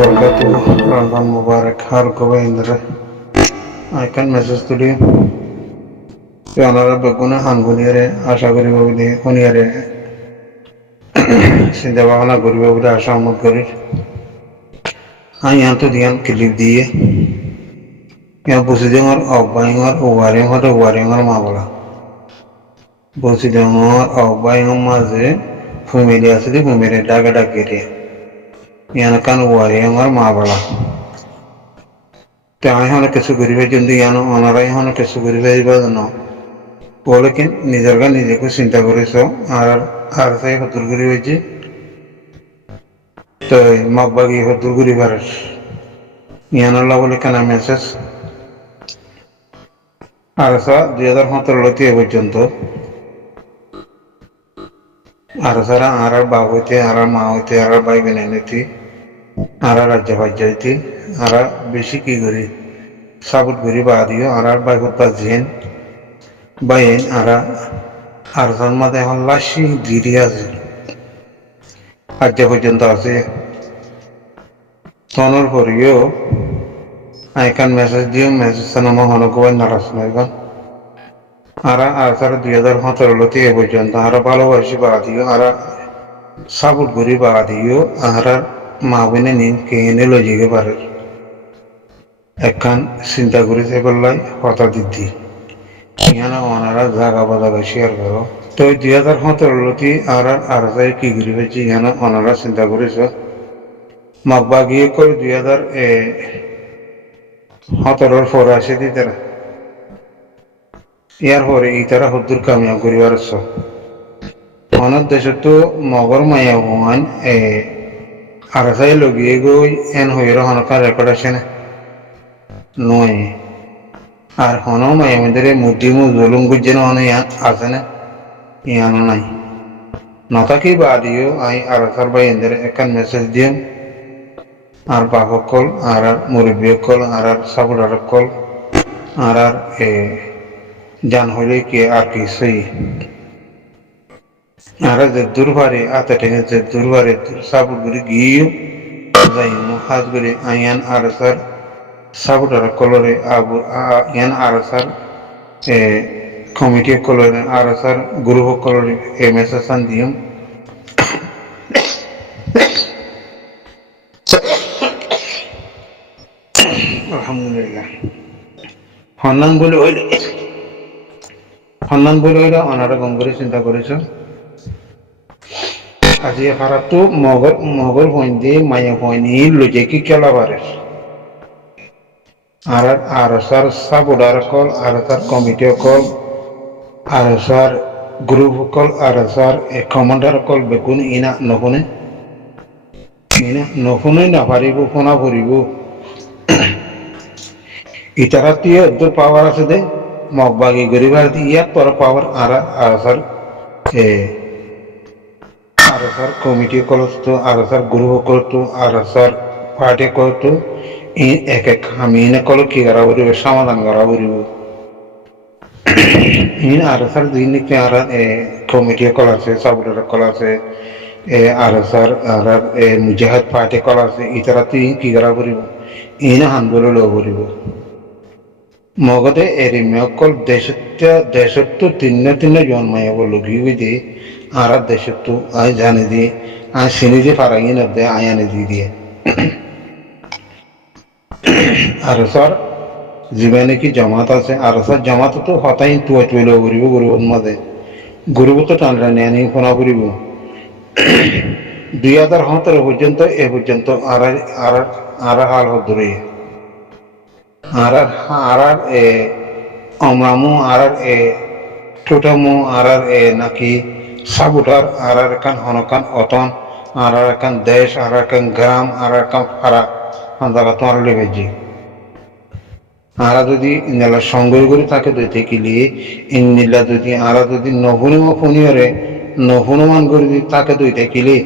wabarakatuh. Ramadan Mubarak. Har kowe indra. I can message today. আপনারা বেগুনে হানগুনিয়ারে আশা করি বলে শুনিয়ারে চিন্তা ভাবনা করিব বলে আশা আমোদ করি আই তো দিয়ান ক্লিপ দিয়ে বসে দেওয়ার অব্বাইঙর ওয়ারিঙর মা বলা বসে দেওয়ার অব্বাইঙর মাঝে ফ্যামিলি আছে ফ্যামিলি ডাকে ডাকে রে ইয়ান কান ওয়ারিঙর মা বলা তো আমি হলে কিছু করিবে কিন্তু ইয়ান ওনারাই হলে কিছু করিবে না বলে কি নিজের গা নিজেকে চিন্তা করেছ আর তাই হতুর করি হয়েছে তো মগ বাগি হতুর করি পারিস ইয়ানাল্লাহ বলে কেন মেসেজ আর 2017 এ পর্যন্ত আর সারা আর বাপ হইতে আর মা হইতে আর ভাই বোন হইতে আর রাজ্য ভাজ্য হইতে আর বেশি কি করি সাবুত করি বা দিও আর ভাই হত্যা জেন বাইন আর জন্মাতে এখন লাশি দিদি আছে আজ পর্যন্ত আছে তনর করিও আইকান মেসেজ দিও মেসেজ নামা হনকোয়াই নারাজ নাইবা আর 2017 এ পর্যন্ত আর ভালোবাসি বা দিও আর সাপোর্ট করি বা দিও আর মা বোনে নিন কেনে লজিকে পারে একখান চিন্তা করি বললাই হতা দিদি এখানে ওনারা জাগা বাজাগা শেয়ার করো তো 2017 আর কি করি হয়েছে এখানে ওনারা চিন্তা করেছ মাকবা গিয়ে করে 2017 পরে আসে দি তারা ইয়ার পরে এই তারা হদ্দুর কামিয়াব করিবার অনেক দেশে তো মগর মায়া হন আর লগিয়ে গই এন হইর হনকার রেকর্ড আসে না নয় আর হন মায়া মধ্যে মুদিমু জলুম গুজেন হন আছে না ইয়ানো নাই নতাকি বাদিও আই আর ভাই এদের একখান মেসেজ দিম আর বাপকল আর মুরব্বীকল আর সাবুরারকল আর জান হইলে কি আর কি সেই আর যে দুর্বারে আতে টেনে যে দুর্বারে সাবুর করে গিয়েও যাই হাজ করে আইয়ান আর সাবুরারকলরে আবু ইয়ান আর কমিটি কলরে আর গ্রুপ কলরে মেসেজ আন দিম আলহামদুলিল্লাহ হন্নান বলে হইলে অনারা গম করে চিন্তা করেছ আজি খারাপ তো মগর হইন্দে মায়া হয়নি লজে কি খেলা পারে আর সাবুডার কল আর কমিটি কল আর গ্রুপ কল আর কমান্ডার কল বেগুন ইনা নফুনে না পারিব ফোনা করিব ইতারা দিয়ে দূর পাওয়ার আছে দে মগবাগি গরিবার ইয়ার তোর পাওয়ার আর কমিটি করতো আর গ্রুপ করতো আর পার্টি করতো এক এক আমি এনে কল কি করা করিব সমাধান করা করিব আর দিন আর কমিটি কল আছে সাবুটার কল আছে আর মুজাহিদ পার্টি কল আছে ইতারা তুই কি করা করিব ইনে হানবলে লো করিব মগধে এরি মেকল দেশত্ব তিন্নে জন্মায় বললো গিয়ে আর দেশত্ব আয় জানে দিয়ে আয় চিনি দিয়ে ফারাঙি নদে আয় আনে দিয়ে আর জীবনে কি জমাত আছে আর জমাত তো হতাই তুয়া তুইলেও করিব গরিবর মাঝে গরিব তো টানরা নেই ফোনা করিব 2017 পর্যন্ত এ পর্যন্ত আর হাল ধরে আর অমরামু আর টোটামু আর নাকি সাবুটার আর কান হনকান অতন আর কান দেশ আর কান গ্রাম আর কান ফারা জায়গা তোমার লেগেছি আর যদি নেলা সঙ্গই করে তাকে দইতে কিলি ইন্নিলা যদি আর যদি নহুনুমা ফোনিয়রে নহুনুমান করে যদি তাকে দইতে কিলি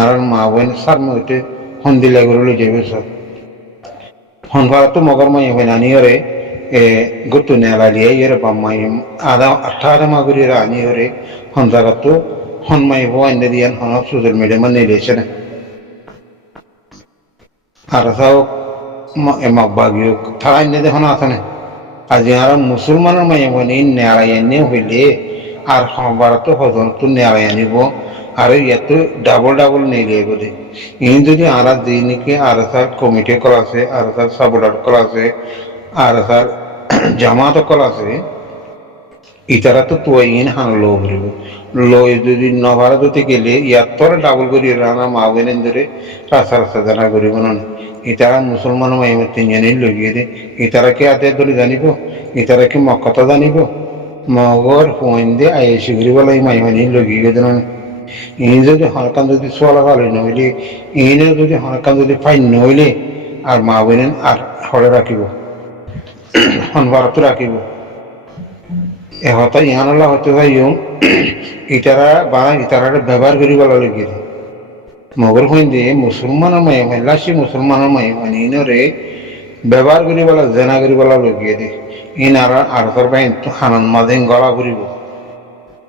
আর মা বোন সার মধ্যে হন্দিলা করে লই যাবে সব হনভারা তো মগর মাই হয় না নিয়রে গুতু নেলা লিয়ে ইয়ের বাম্মাই আধা 18 মাগুরি রানি হরে হন জায়গা তো হনমাই হওয়াই দিয়ান হন সোশ্যাল মিডিয়া মানে নিয়েছে না আর সাও বাগিও থালাই নে দেখো আছে না আজি আর মুসলমানের মাইয়া বনি নেড়াইয়ানি হইলে আর হবার তো হজন তো নেড়াইয়ানিব আর ইয়াত ডাবল ডাবল নেই বলে ইনি যদি আর দিনকে আর সার কমিটি কল আছে আর সার সাপোর্টার কল আছে আর সার জামাত কল আছে ইতারা তো তুই ইন হান লো করিব লই যদি নভারা দিতে গেলে ইয়ার তোর ডাবল করি রানা মা বোনের ধরে রাস্তা রাস্তা জানা করিব না ইতারা মুসলমান মাইমে তিনজনেই লগিয়ে দে ইতারা কি আতে ধরে জানিব ইতারা কি মক্কতা জানিব মগর ফোন দিয়ে আইসি করিব লাই মাইমানি লগিয়ে দেন ইনি যদি হরকান যদি সোয়ালা ভালো নইলে ইনে যদি হরকান যদি ফাইন নইলে আর মা বোনের আর হরে রাখিব হনবারত রাখিব এহতা ইহানলা হতে যাইও ইতারা বা ইতারা ব্যবহার করিব লাগে মগর হইন দিয়ে মুসলমানের মায়ে লাসি মুসলমানের মায়ে মানে ইনরে ব্যবহার করিব জেনা করিব লगिए দে ইন আর তোর ভাই হানন মাঝে গলা করিব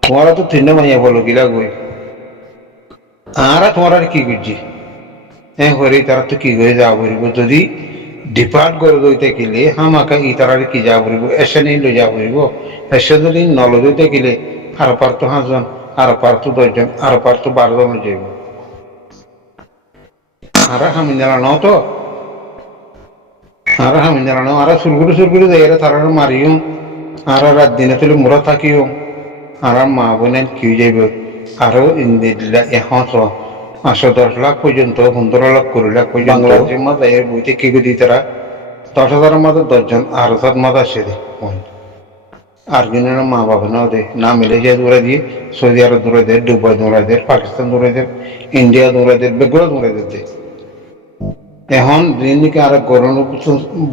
তোমারা তো তিন মাইয়া বলো গিলা গই আর তোমার কি করছি হরে তারা তো কি করে যাওয়া করিব যদি ডিপার্ট করে দইতে গেলে হামাকা ইতারার কি যা করিব এসে নেই লই যা করিব এসে যদি নল দইতে গেলে আর পার তো 5 জন আর পার তো 10 জন আর পার তো 12 জন যাইব আর হামি জানানো তো আর হামি জানানো আর সুরগুড়ি যাই তারা মারিও আর রাত দিনে তুলে মোরা থাকিও আর মা বোনের কি যাইব আরো ইন্দিল্লা এখন 5-10 লাখ পর্যন্ত 15 লাখ 20 লাখ পর্যন্ত বাংলাদেশের মাঝে এর বইতে কি করে তারা 10,000 মাঝে 10 জন আর 7 মাঝে আসে দে আর কিনের মা বাবা নাও দে না মালয়েশিয়া দৌড়া দিয়ে সৌদি আরব দৌড়া দে দুবাই দৌড়া দে পাকিস্তান দৌড়া দে ইন্ডিয়া দৌড়া দে বেগুলা দৌড়া দে এখন দিনকে আর গরম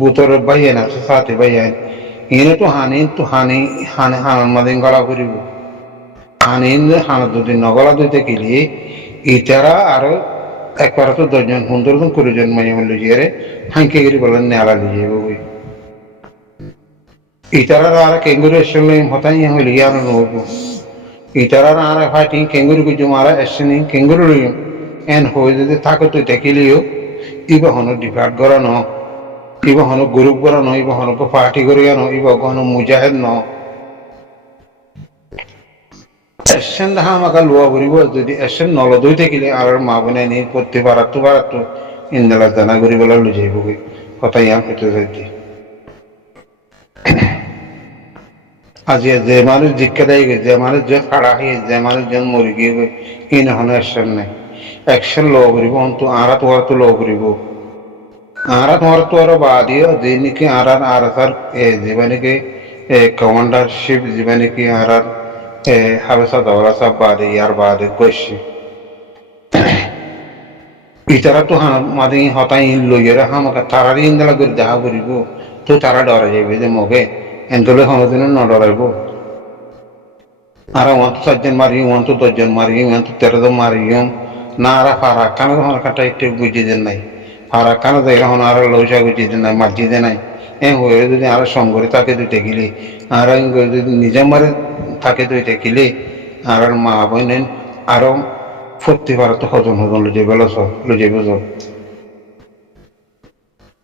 বুতর বাইয়ে না সাথে বাইয়ে এনে তো হানি হানার মাঝে গলা করিব হানি হানা যদি নগলা দিতে গেলে ইতারা আরো একবার তো 10 জন 15 জন 20 জন মাইয়া লইয়ে হাঁকে গিরি বলেন নেলা লিয়ে বই ইতারা আর কেঙ্গুরু এসলে হতাই হইলে আর নব ইতারা আর ফাইটিং কেঙ্গুরু কো জমারা এসনি কেঙ্গুরু লইম এন হই যদি থাকো তো দেখিলিও ইবা হনো ডিপার্ট করানো ইবা হনো গ্রুপ করানো ইবা হনো পার্টি করিয়ানো ইবা হনো মুজাহিদ ন এসেন দা আমাকে লুয়া করিব যদি এসেন নল দইতে গেলে আর মা বোনে নি করতে পারাতো ইন্দালা জানা করিব লই যাইব কথা ইয়া হইতে যাইতে আজি যে মানুষ জিজ্ঞা দেয় যে মানুষ যে ফাড়া হয়ে যে মানুষ যে মরে গিয়ে ইন হনো অ্যাকশন নাই অ্যাকশন লো করিব অন্তু আরা তোমার তো লো করিব আরা তোমার তো আর বাদিও যে নাকি আর স্যার জীবনে কমান্ডারশিপ জীবনে কি আর হাবেসা দৌরা সব বাদে ইয়ার বাদে গোশি ইতারা তো মাদি হতাই লইয়েরা হামাকা তারারি ইন্দালা করে দেখা করিব তো তারা ডরা যাইবে যে মগে এন্তলে হনদিন ন ডরাইব আর 7 জন মারি 10 জন মারি 13 জন মারি না আর ফারা কানে হন কাটা একটু বুঝি দেন নাই ফারা কানে যাই হন আর লইসা বুঝি দেন নাই মাঝি দেন নাই হয়ে যদি আর সঙ্গরে তাকে দিতে গেলে আর যদি নিজে মারে তাকে দিতে গেলে আর মা বোনেন আরো ফুর্তি পারতো হজন লই যাইব লই যাইব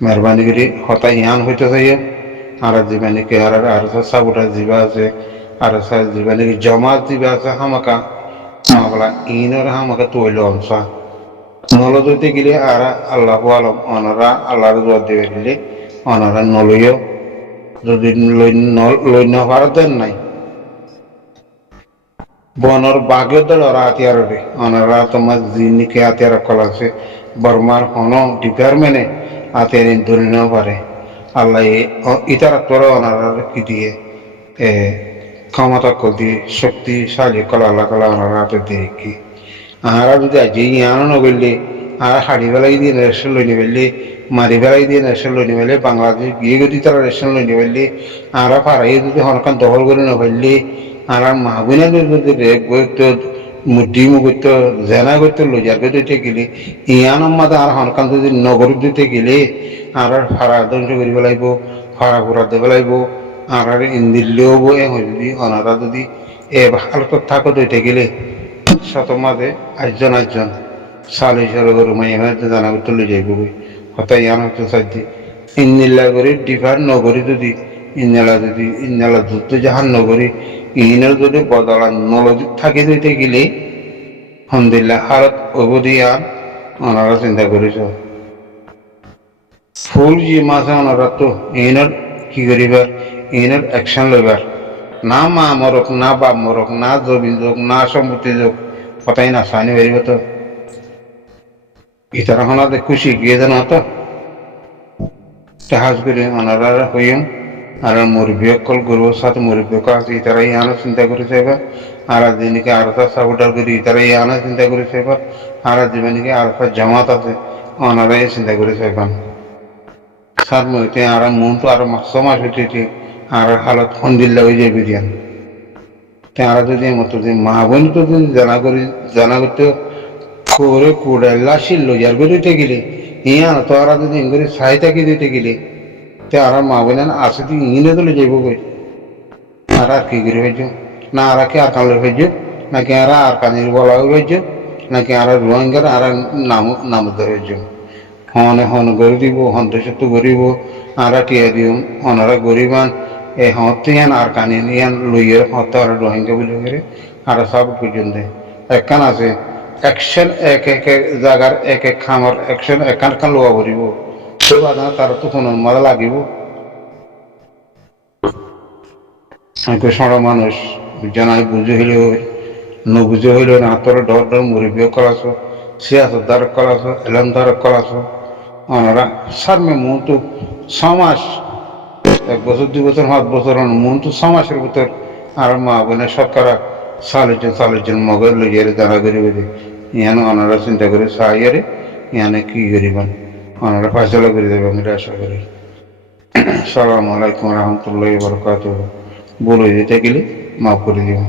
মেহরবানি করে হতাই ইয়ান হইতে চাই আর জীবনে কে আর সাবুটা জীবা আছে আর জীবনে জমাত জীবা আছে হামাকা বলা ইনর হামাকা তৈল অংশা নল দইতে গেলে আর আল্লাহ আলম অনারা আল্লাহর দোয়া দেবে দিলে অনারা নলইও যদি লই নভার দেন নাই বনর বাঘের দল ওরা হাতিয়ার রে অনারা তোমার জিনিকে হাতিয়ার কল আছে বর্মার হন ডিপার্টমেন্টে হাতিয়ার ধরে নেওয়া পারে আল্লাহ ইতারা তোরা ওনারা কি দিয়ে ক্ষমতা দিয়ে শক্তিশালী কলা আল্লাহ কলা ওনারা হাতে দিয়ে কি আরা যদি আজ ইয়ানো নগরলে আর হাড়ি বেলাই দিয়ে রেশন লই নিবেলে মারি বেলাই দিয়ে রেশন লই নিবেলে বাংলাদেশ গিয়ে যদি তারা রেশন লই নিবেলে আরা ফারাই যদি হনকান দখল করে নফেললে আর মাহবুনা যদি রেপ করতো মুডি করতো জেনা করতো লইয়ার দিতে গেলে ইয়ান মাদা আর হনকান যদি নগর দিতে গেলে আর ফাড়া ধ্বংস করিব লাগিব ফাড়া ফুরা দেব লাগিব আর ইন্দিল্লেও যদি অনারা যদি হালতত থাকো দইতে গেলে শত মাঝে 8 জন 8 জন সালিশর গরু মাই জানা করতে লই যাইব হতাই ইয়ান হতে চাইছি ইন্নিল্লা করে ডিফার নগরী যদি ইন্নালা যুদ্ধ জাহান নগরী ইহিনের যদি বদলা নলজিক থাকে দিতে গেলে আলহামদুলিল্লাহ হারত অবধিয়ান ওনারা চিন্তা করেছ ফুল যে মাসে ওনারা তো ইহিনের কি করিবার ইহিনের অ্যাকশন লইবার না মা মরক না বাপ মরক না জমিন যোগ না সম্পত্তি যোগ কথাই না সানি বেরিব তো ইতারা হনাতে খুশি গিয়ে দেন হতো জাহাজ করে ওনারা হইম আর মুরব্বী কল গরুর সাথে মুরব্বী আছে ইতারাই আনা চিন্তা করে চাইবা আর দিনকে আরতা সাবুটার করি ইতারাই আনা চিন্তা করে চাইবা আর জীবনকে আরতা জামাত আছে ওনারাই চিন্তা করে চাইবান সার মইতে আর মন তো আর মাস হইতে আর হালত খন্দিল্লা হয়ে যাবে দিয়ান তারা যদি মতো যে মা বোন তো যদি জানা করতে করে কুড়াইলা শিল্ল যার করে গেলে ইয়া তোরা যদি ইঙ্গরে সাহিত্যাকে দিতে গেলে তে আর মা বোন আসে তুই ইনে তো যাইব কই আর আর কি করে হয়েছ না আর কি আর কানলে হয়েছ নাকি আর কানির বলা হয়েছ নাকি আর রোহিঙ্গার আর নাম হয়েছ হন গড়ি দিব হন দেশত গরিব আর টিয়া দিও হনারা গরিবান এই হতে ইয়ান আর কানি ইয়ান লইয়ের হতে আর রোহিঙ্গা বলে করে আর সব পর্যন্ত একখান আছে অ্যাকশন এক জায়গার এক খামার অ্যাকশন একান লোয়া ভরিব তো বাধা তার তো কোনো মজা লাগিব সড় মানুষ জানাই বুঝে হইলেও নবুঝে হইলেও না তোর ডর মুরব্বীও করাছো সিয়াসত দ্বারক করাছো এলাম দ্বারক করাছো ওনারা সারমে মন তো 6 মাস 1 বছর 2 বছর 7 বছর মন তো 6 মাসের ভিতর আর মা বোনের সরকার চালিশ জন মগর লইয়ারে দাঁড়া করে বেঁধে ইয়ানো ওনারা চিন্তা করে সাইয়ারে ইয়ানে কি করিবেন ওনারা ফয়সলা করে দেবে আমি আশা করি আসসালামু আলাইকুম রহমতুল্লাহ বরকাত বলে দিতে গেলে মাফ করে দিব